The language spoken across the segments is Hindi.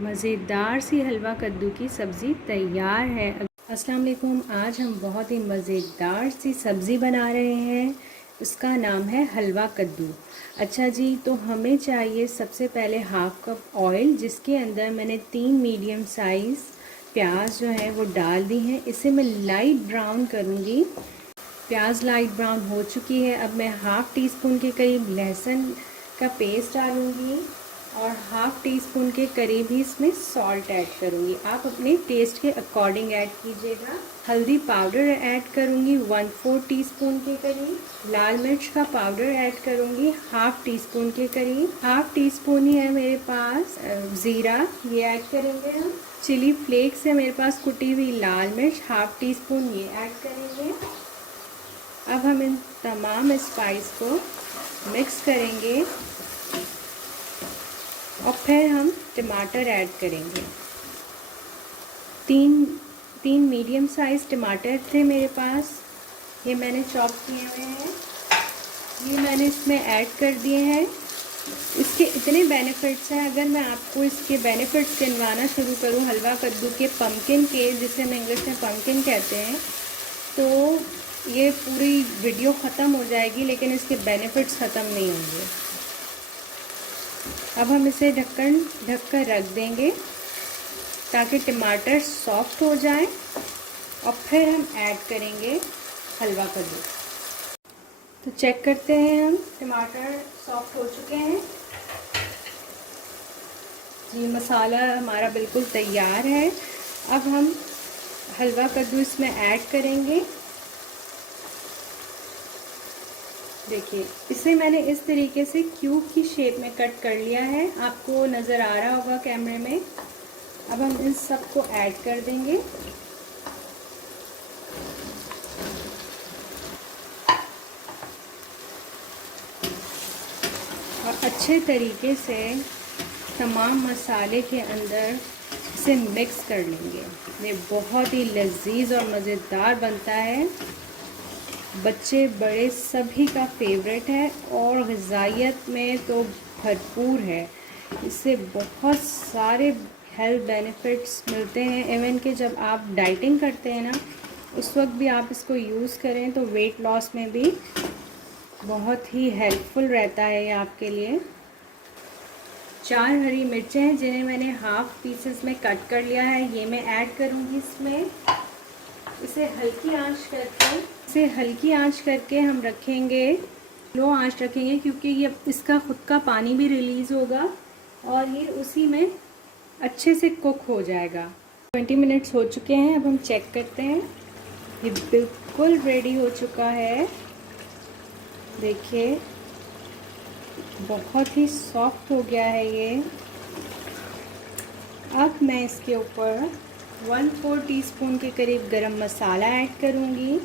मज़ेदार सी हलवा कद्दू की सब्ज़ी तैयार है। अस्सलाम वालेकुम। आज हम बहुत ही मज़ेदार सी सब्ज़ी बना रहे हैं। उसका नाम है हलवा कद्दू। अच्छा जी, तो हमें चाहिए सबसे पहले हाफ़ कप ऑयल, जिसके अंदर मैंने 3 मीडियम साइज़ प्याज जो है वो डाल दी हैं। इसे मैं लाइट ब्राउन करूँगी। प्याज लाइट ब्राउन हो चुकी है। अब मैं हाफ़ टी स्पून के करीब लहसुन का पेस्ट डालूँगी और हाफ़ टी स्पून के करीब ही इसमें सॉल्ट ऐड करूँगी। आप अपने टेस्ट के अकॉर्डिंग ऐड कीजिएगा। हल्दी पाउडर ऐड करूँगी 1/4 टीस्पून के करीब। लाल मिर्च का पाउडर ऐड करूँगी हाफ़ टी स्पून के करीब। हाफ़ टी स्पून ही है मेरे पास ज़ीरा, ये ऐड करेंगे हम। चिली फ्लेक्स है मेरे पास कुटी हुई लाल मिर्च हाफ़ टी स्पून, ये ऐड करेंगे। अब हम इन तमाम स्पाइस को मिक्स करेंगे और फिर हम टमाटर ऐड करेंगे। तीन मीडियम साइज़ टमाटर थे मेरे पास, ये मैंने चॉप किए हुए हैं, ये मैंने इसमें ऐड कर दिए हैं। इसके इतने बेनिफिट्स हैं। अगर मैं आपको इसके बेनिफिट्स गिनवाना शुरू करूं हलवा कद्दू के, पम्पकिन के, जिसे हम इंग्लिश में पम्पकिन कहते हैं, तो ये पूरी वीडियो ख़त्म हो जाएगी, लेकिन इसके बेनिफिट्स ख़त्म नहीं होंगे। अब हम इसे ढक कर रख देंगे ताकि टमाटर सॉफ्ट हो जाए और फिर हम ऐड करेंगे हलवा कद्दू। तो चेक करते हैं हम, टमाटर सॉफ्ट हो चुके हैं जी। मसाला हमारा बिल्कुल तैयार है। अब हम हलवा कद्दू इसमें ऐड करेंगे। देखिए, इसे मैंने इस तरीके से क्यूब की शेप में कट कर लिया है, आपको नज़र आ रहा होगा कैमरे में। अब हम इन सबको ऐड कर देंगे। और अच्छे तरीके से तमाम मसाले के अंदर इसे मिक्स कर लेंगे। ये बहुत ही लजीज और मज़ेदार बनता है। बच्चे बड़े सभी का फेवरेट है और ग़िज़ाइयत में तो भरपूर है। इससे बहुत सारे हेल्थ बेनिफिट्स मिलते हैं। इवन कि जब आप डाइटिंग करते हैं ना, उस वक्त भी आप इसको यूज़ करें तो वेट लॉस में भी बहुत ही हेल्पफुल रहता है ये आपके लिए। 4 हरी मिर्चें हैं जिन्हें मैंने हाफ़ पीसेस में कट कर लिया है, ये मैं ऐड करूँगी इसमें। इसे हल्की आंच करके हम रखेंगे, लो आंच रखेंगे, क्योंकि ये इसका खुद का पानी भी रिलीज़ होगा और ये उसी में अच्छे से कुक हो जाएगा। 20 मिनट्स हो चुके हैं। अब हम चेक करते हैं, ये बिल्कुल रेडी हो चुका है। देखिए, बहुत ही सॉफ्ट हो गया है ये। अब मैं इसके ऊपर 1/4 टीस्पून के करीब गरम मसाला ऐड करूँगी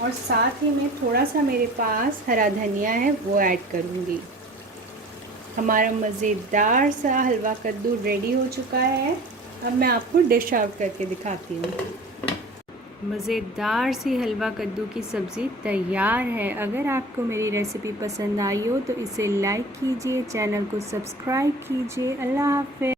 और साथ ही में थोड़ा सा मेरे पास हरा धनिया है, वो ऐड करूँगी। हमारा मज़ेदार सा हलवा कद्दू रेडी हो चुका है। अब मैं आपको डिश आउट करके दिखाती हूँ। मज़ेदार सी हलवा कद्दू की सब्ज़ी तैयार है। अगर आपको मेरी रेसिपी पसंद आई हो तो इसे लाइक कीजिए, चैनल को सब्सक्राइब कीजिए। अल्लाह हाफ़िज़।